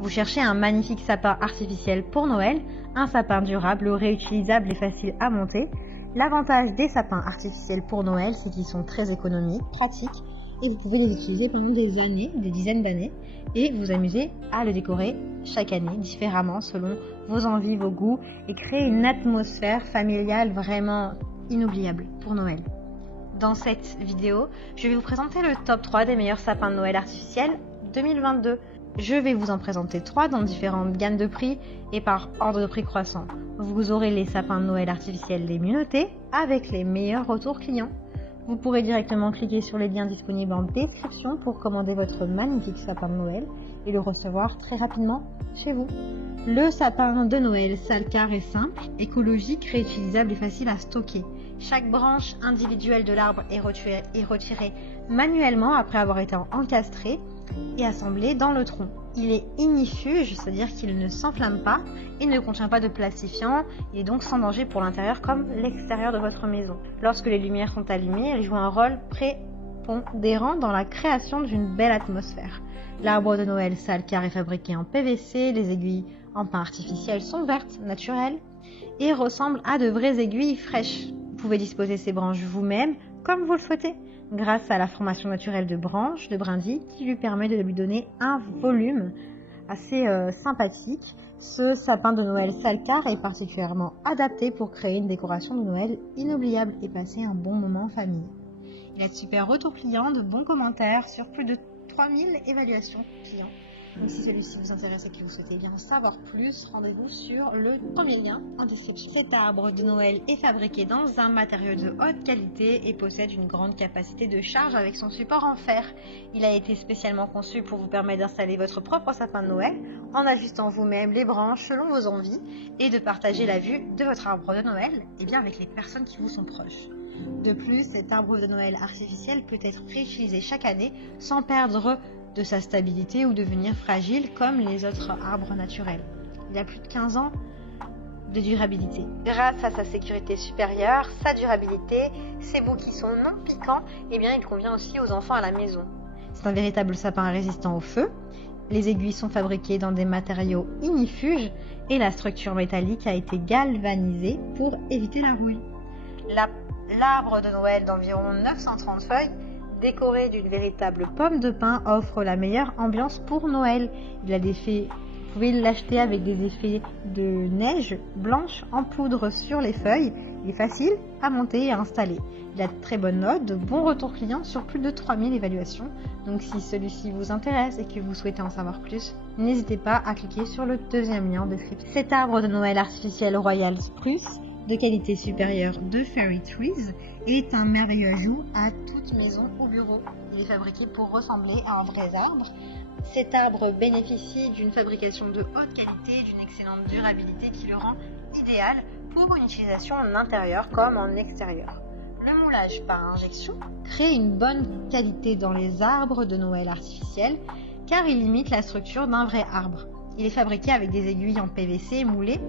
Vous cherchez un magnifique sapin artificiel pour Noël, un sapin durable, réutilisable et facile à monter. L'avantage des sapins artificiels pour Noël, c'est qu'ils sont très économiques, pratiques, et vous pouvez les utiliser pendant des années, des dizaines d'années, et vous amuser à le décorer chaque année différemment selon vos envies, vos goûts, et créer une atmosphère familiale vraiment inoubliable pour Noël. Dans cette vidéo, je vais vous présenter le top 3 des meilleurs sapins de Noël artificiels 2022. Je vais vous en présenter 3 dans différentes gammes de prix et par ordre de prix croissant. Vous aurez les sapins de Noël artificiels les mieux notés avec les meilleurs retours clients. Vous pourrez directement cliquer sur les liens disponibles en description pour commander votre magnifique sapin de Noël et le recevoir très rapidement chez vous. Le sapin de Noël Salcar est simple, écologique, réutilisable et facile à stocker. Chaque branche individuelle de l'arbre est retirée manuellement après avoir été encastrée et assemblée dans le tronc. Il est ignifuge, c'est-à-dire qu'il ne s'enflamme pas et ne contient pas de plastifiant. Il est donc sans danger pour l'intérieur comme l'extérieur de votre maison. Lorsque les lumières sont allumées, elles jouent un rôle prépondérant dans la création d'une belle atmosphère. L'arbre de Noël Salcar est fabriqué en PVC, les aiguilles en pain artificiel sont vertes, naturelles et ressemblent à de vraies aiguilles fraîches. Vous pouvez disposer ces branches vous-même comme vous le souhaitez, grâce à la formation naturelle de branches, de brindilles, qui lui permet de lui donner un volume assez sympathique. Ce sapin de Noël Salcar est particulièrement adapté pour créer une décoration de Noël inoubliable et passer un bon moment en famille. Il a de super retours clients, de bons commentaires sur plus de 3000 évaluations clients. Donc si celui-ci vous intéresse et que vous souhaitez bien en savoir plus, rendez-vous sur le premier lien en description. Cet arbre de Noël est fabriqué dans un matériau de haute qualité et possède une grande capacité de charge avec son support en fer. Il a été spécialement conçu pour vous permettre d'installer votre propre sapin de Noël en ajustant vous-même les branches selon vos envies et de partager la vue de votre arbre de Noël avec les personnes qui vous sont proches. De plus, cet arbre de Noël artificiel peut être réutilisé chaque année sans perdre de sa stabilité ou devenir fragile comme les autres arbres naturels. Il a plus de 15 ans de durabilité. Grâce à sa sécurité supérieure, sa durabilité, ses bouts qui sont non piquants, il convient aussi aux enfants à la maison. C'est un véritable sapin résistant au feu. Les aiguilles sont fabriquées dans des matériaux ignifuges et la structure métallique a été galvanisée pour éviter la rouille. L'arbre de Noël d'environ 930 feuilles, décoré d'une véritable pomme de pin, offre la meilleure ambiance pour Noël. Vous pouvez l'acheter avec des effets de neige blanche en poudre sur les feuilles. Il est facile à monter et à installer. Il a de très bonnes notes, de bons retours clients sur plus de 3000 évaluations. Donc si celui-ci vous intéresse et que vous souhaitez en savoir plus, n'hésitez pas à cliquer sur le deuxième lien en description. Cet arbre de Noël artificiel Royal Spruce, de qualité supérieure de Fairy Trees, est un merveilleux ajout à toute maison ou bureau. Il est fabriqué pour ressembler à un vrai arbre. Cet arbre bénéficie d'une fabrication de haute qualité, d'une excellente durabilité qui le rend idéal pour une utilisation en intérieur comme en extérieur. Le moulage par injection crée une bonne qualité dans les arbres de Noël artificiels car il imite la structure d'un vrai arbre. Il est fabriqué avec des aiguilles en PVC moulées,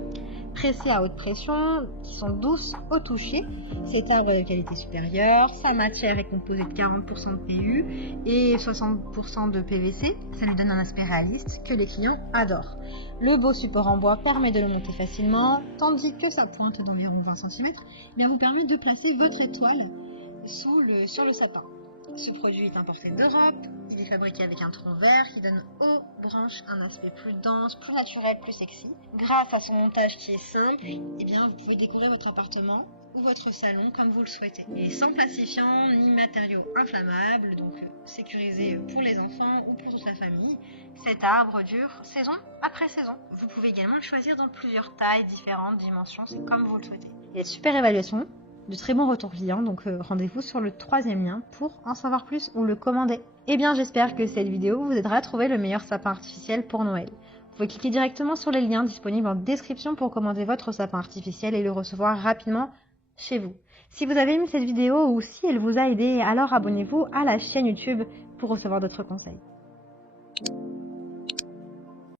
pressées à haute pression, qui sont douces au toucher. Cet arbre est de qualité supérieure, sa matière est composée de 40% de PU et 60% de PVC. Ça lui donne un aspect réaliste que les clients adorent. Le beau support en bois permet de le monter facilement, tandis que sa pointe d'environ 20 cm vous permet de placer votre étoile sur le sapin. Ce produit est importé d'Europe, il est fabriqué avec un tronc vert qui donne aux branches un aspect plus dense, plus naturel, plus sexy. Grâce à son montage qui est simple, vous pouvez découvrir votre appartement ou votre salon comme vous le souhaitez. Il est sans plastifiant ni matériaux inflammables, donc sécurisé pour les enfants ou pour toute la famille. Cet arbre dure saison après saison. Vous pouvez également le choisir dans plusieurs tailles, différentes dimensions, c'est comme vous le souhaitez. Il y a de super évaluations, de très bons retours clients, donc rendez-vous sur le troisième lien pour en savoir plus ou le commander. J'espère que cette vidéo vous aidera à trouver le meilleur sapin artificiel pour Noël. Vous pouvez cliquer directement sur les liens disponibles en description pour commander votre sapin artificiel et le recevoir rapidement chez vous. Si vous avez aimé cette vidéo ou si elle vous a aidé, alors abonnez-vous à la chaîne YouTube pour recevoir d'autres conseils.